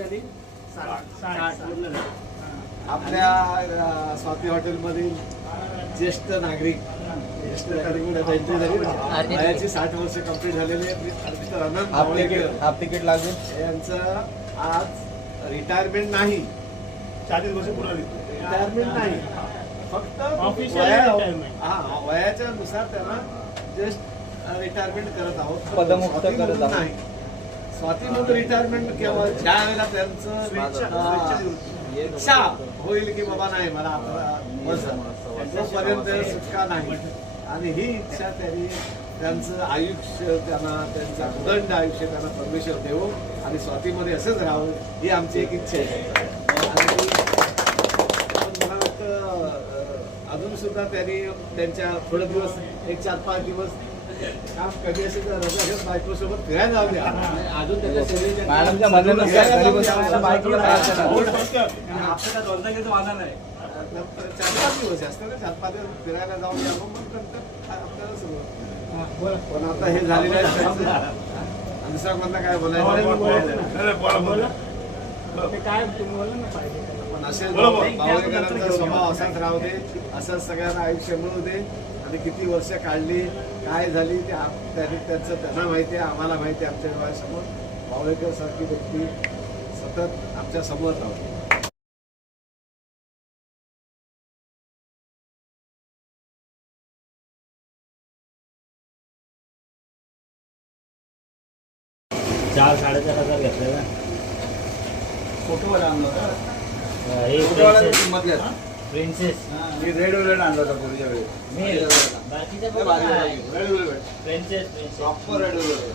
80 आणि 60 पूर्ण झाले. आपल्या स्वाती हॉटेलमधील ज्येष्ठ नागरिक ज्येष्ठ नागरिक एंट्री झाली ना, वयाची 60 वर्ष कंप्लीट झालेले मिस्टर आनंद मावळेकर हाफ तिकीट लागेल यांचं आज रिटायरमेंट नाही, 40 वर्ष पूर्ण झाली. रिटायरमेंट नाही, फक्त वयाच्या नुसार त्यांना जस्ट रिटायरमेंट करत आहोत, पदमुक्त करत आहोत. नाही. स्वातीमध्ये रिटायरमेंट केव्हा ज्या वेळेला त्यांचं इच्छा होईल की बाबा नाही मला तोपर्यंत सुटका नाही, आणि ही इच्छा त्यांचं आयुष्य त्यांना त्यांचं उदंड आयुष्य त्यांना परमेश्वर देवो आणि स्वातीमध्ये असंच राहावं ही आमची एक इच्छा आहे. आणि मला वाटतं अजून सुद्धा त्यांनी त्यांच्या थोडे दिवस 1-4-5 दिवस काम कमी असेल तर रजा घेऊन बायकोसोबत फिरायला जाऊ द्या. अजून त्याच्या शरीराच्या मॅडमच्या म्हणणं नंतर 4-5 दिवस जास्त ना 4-5 दिवस फिरायला जाऊन द्या, मग नंतर आपल्याला सगळं. पण आता हे झालेलं आहे. दुसरा कोणता काय बोलायचं काय तुम्ही बोला ना पाहिजे पण असेल मावळेकरांचा स्वभाव असाच राहू दे, असंच सगळ्यांना आयुष्य मिळू दे. आणि किती वर्ष काढली काय झाली ते त्यांचं त्यांना माहिती आहे, आम्हाला माहिती आहे. आमच्या डोळ्यासमोर मावळेकर सारखी व्यक्ती सतत आमच्या समोर राहते. चार 4,500 घेतलेला फोटोवाला आणला हे प्रिन्सेस मी रेड वेलेट आणला होता पूर्वीच्या वेळी. मी बाकीच्या red wallet princess proper red wallet.